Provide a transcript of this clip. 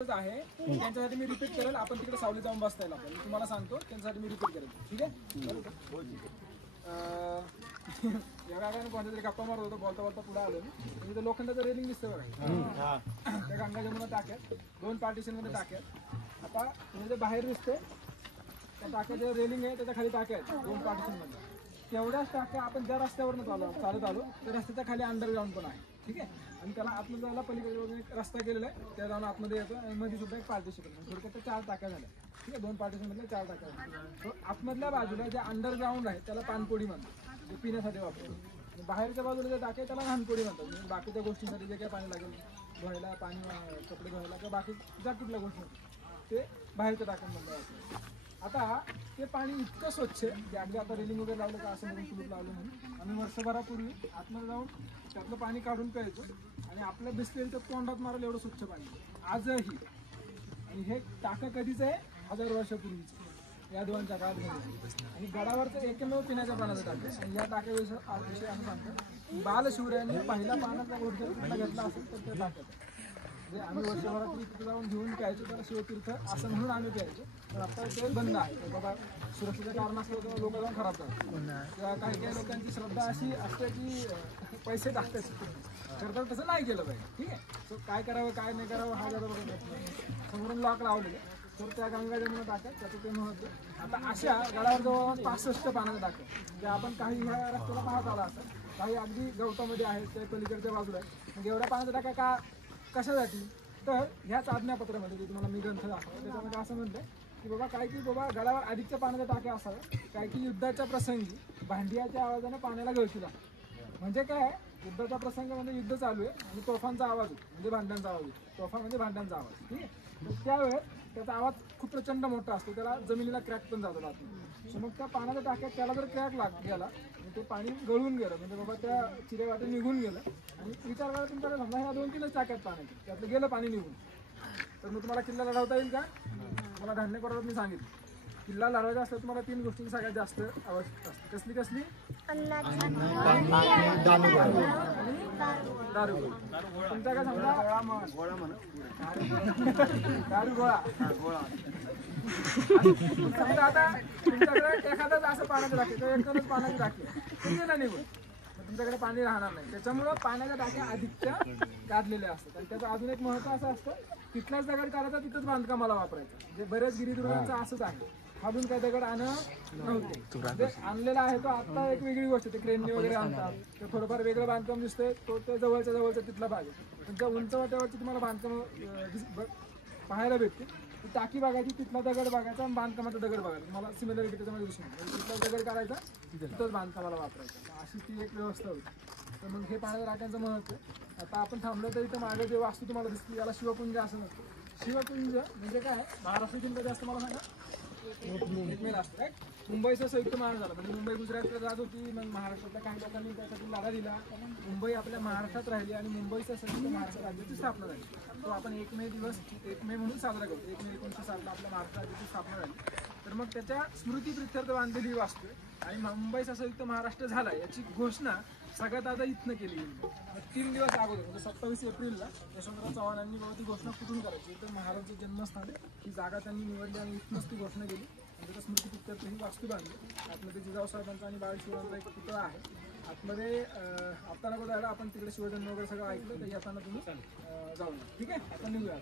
आहे त्यांच्यासाठी मी रिपीट करेल. आपण तिकडे सावली जाऊन बसता येईल. आपण तुम्हाला सांगतो त्यांच्यासाठी मी रिपीट करेल. ठीक आहे. या गाड्याने कोणत्या तरी गप्पा मारत होतो. बोलता बोलता पुढे आलो मी. तिथे लोखंडाचं रेलिंग दिसतं बघा. त्या गंगा जमुना टाक्यात 2 पार्टिशन मध्ये टाक्यात. आता म्हणजे बाहेर दिसते त्या टाक्याचे रेलिंग आहे त्याच्या खाली टाक्या आहेत 2 पार्टिशन मध्ये. तेवढ्याच टाक्या आपण ज्या रस्त्यावरनं चालत आलो त्या रस्त्याच्या खाली अंडरग्राऊंड पण आहे. ठीक आहे. आणि त्याला आतमध्ये जायला पलीकडे एक रस्ता केलेला आहे. त्या जाऊन आतमध्ये येतो आणि मध्ये सुद्धा एक पार्टिशन आहे. थोडक्यात 4 टाक्या झाल्या. ठीक आहे. 2 पार्टिशन मधल्या 4 टाक्या झाल्या. आतमधल्या बाजूला जे अंडरग्राऊंड आहे त्याला पानपोडी म्हणतात. जे पिण्यासाठी वापरतो. बाहेरच्या बाजूला जे टाके त्याला घाणपोडी म्हणतात. म्हणजे बाकीच्या गोष्टींसाठी जे काही पाणी लागेल धुवायला, पाणी कपडे धुवायला किंवा बाकी ज्या कुठल्या गोष्टी ते बाहेरच्या टाक्यांमधलं वापरतात. आता ते पाणी इतकं स्वच्छ जे अगदी आता रेलिंग वगैरे लावलं का असं म्हणून कुलूप लावलं म्हणून आम्ही वर्षभरापूर्वी आतमध्ये जाऊन त्यातलं पाणी काढून प्यायचो आणि आपल्या बिस्लेरीचं तोंडात मारलं एवढं स्वच्छ पाणी आजही. आणि हे टाकं कधीच आहे 1000 वर्षापूर्वीच या दोनच्या काळात. आणि गडावरचं एकमेव पिण्याच्या पाण्याचं टाकं. आणि या टाक्याविषयी आम्ही सांगतो बालशिवरायांनी पहिला पाण्याचा ऊर्जा घेतला असेल तर ते टाकत म्हणजे आम्ही वर्षभरात तिथे जाऊन घेऊन प्यायचो. तर शिवतीर्थ असं म्हणून आम्ही प्यायचो. तर आता ते बंद आहे. बाबा सुरक्षेचं कारण असलं तर लोक जाऊन खराब जातात. किंवा काही काही लोकांची श्रद्धा अशी असते की पैसे टाकतात. तर तसं नाही केलं पाहिजे. ठीक आहे. सो काय करावं काय नाही करावं हा जरा बघा समोरून लॉक लावलेलं. तर त्या गंगा जमुना टाक्यात त्याचं ते महत्व. आता अशा गडावर जवळ 65 पाण्याचं टाकं जे आपण काही ह्या रस्त्याला पाहत आला असं काही अगदी गवतामध्ये आहेत त्या पलीकडच्या बाजूला आहे. म्हणजे एवढ्या पाण्याचा टाका का कशासाठी तर ह्याच आज्ञापत्रामध्ये जे तुम्हाला मी ग्रंथ दाखवतो त्याच्यामध्ये असं म्हणतं की बाबा काय की बाबा गडावर अधिकच्या पाण्याचा टाक्या असावा. काय की युद्धाच्या प्रसंगी भांडियाच्या आवाजाने पाण्याला गळती लागते. म्हणजे काय युद्धाचा प्रसंग म्हणजे युद्ध चालू आहे आणि तोफांचा आवाज म्हणजे भांड्यांचा आवाज होतो. तोफा म्हणजे भांड्यांचा आवाज. ठीक आहे. तर त्यावेळेस त्याचा आवाज खूप प्रचंड मोठा असतो. त्याला जमिनीला क्रॅक पण जातात आतून. सो मग त्या पाण्याच्या टाक्यात त्याला जर क्रॅक गेला म्हणजे ते पाणी गळून गेलं म्हणजे बाबा त्या चिरेवाटे निघून गेलं. आणि विचार करा तुमच्याकडे समजा ह्या 2-3च टाक्यात पाण्याचे त्यातलं गेलं पाणी निघून तर मग तुम्हाला किल्ला लढवता येईल का. मला धान्यकरात मी सांगितलं किल्ला लढवायचा असलं तुम्हाला 3 गोष्टी सगळ्यात जास्त आवश्यक असते. कसली कसली दारू. तुमच्याकडे समजा दारू गोळा समजा आता तुमच्याकडे एखादंच असं पाण्याचं टाके तर एकदमच पाण्याची टाकी गेला निघून तुमच्याकडे पाणी राहणार नाही. त्याच्यामुळं पाण्याच्या टाक्या अधिकच्या काढलेल्या असतात. आणि त्याचं अजून एक महत्व असं असतं तिथलाच दगड काढायचा तिथंच बांधकामाला वापरायचं. म्हणजे बरेच गिरिदुर्गांचं असंच आहे. खालून काय दगड आणत नव्हते. म्हणजे आणलेला आहे तो आता एक वेगळी गोष्ट ते क्रेनने वगैरे आणतात. ते थोडंफार वेगळं बांधकाम दिसतंय तो ते जवळच्या तिथला भाग आहे. पण त्या उंचवट्यावरची तुम्हाला बांधकाम पाहायला भेटते. टाकी बघायची तिथला दगड बघायचा आणि बांधकामाचा दगड बघायचा. मला सिमिलरिटी त्याच्यामध्ये दिसून तिथला दगड काढायचा तिथंच बांधकामाला वापरायचं. अशी ती एक व्यवस्था होती. तर मग हे पाण्याच्या टाक्यांचं महत्व. आता आपण थांबलं तर इथं मागे जे वास्तू तुम्हाला दिसते याला शिवपुंज असं नसतं. शिवपुंज म्हणजे काय महाराष्ट्रातील कधी असतं मला सांगा एकमेव असतं. मुंबईचं संयुक्त महाराष्ट्र झालं म्हणजे मुंबई गुजरातकडे जात होती. मग महाराष्ट्रातल्या काही लोकांनी त्यासाठी लढा दिला. मुंबई आपल्या महाराष्ट्रात राहिली आणि मुंबईचं संयुक्त महाराष्ट्र राज्याची स्थापना झाली. तो आपण 1 मे दिवस 1 मे म्हणून साजरा करतो. 1 मे 1907 आपल्या महाराष्ट्र राज्याची स्थापना झाली. तर मग त्याच्या स्मृतीप्रित्यर्थ बांधलेली वास्तू आणि मुंबईचा संयुक्त महाराष्ट्र झाला याची घोषणा सगळ्यात आधी इथनं केली गेली. 3 दिवस अगोदर म्हणजे 27 एप्रिलला यशवंतराव चव्हाणांनी बाबा ती घोषणा कुठून करायची तर महाराजांचं जन्मस्थान ही जागा त्यांनी निवडली आणि इथनंच ती घोषणा केली. आणि त्याच्या स्मृतीप्रित्यर्थ ही वास्तू बांधली. आतमध्ये जिजाऊ साहेबांचा आणि बाळशिवरायांचा एक पुतळा आहे. आतमध्ये आता नको जायला आपण तिकडे शिवजन्म वगैरे सगळं ऐकलं तर येताना तुम्ही जाऊन ठीक आहे. आता निघूया.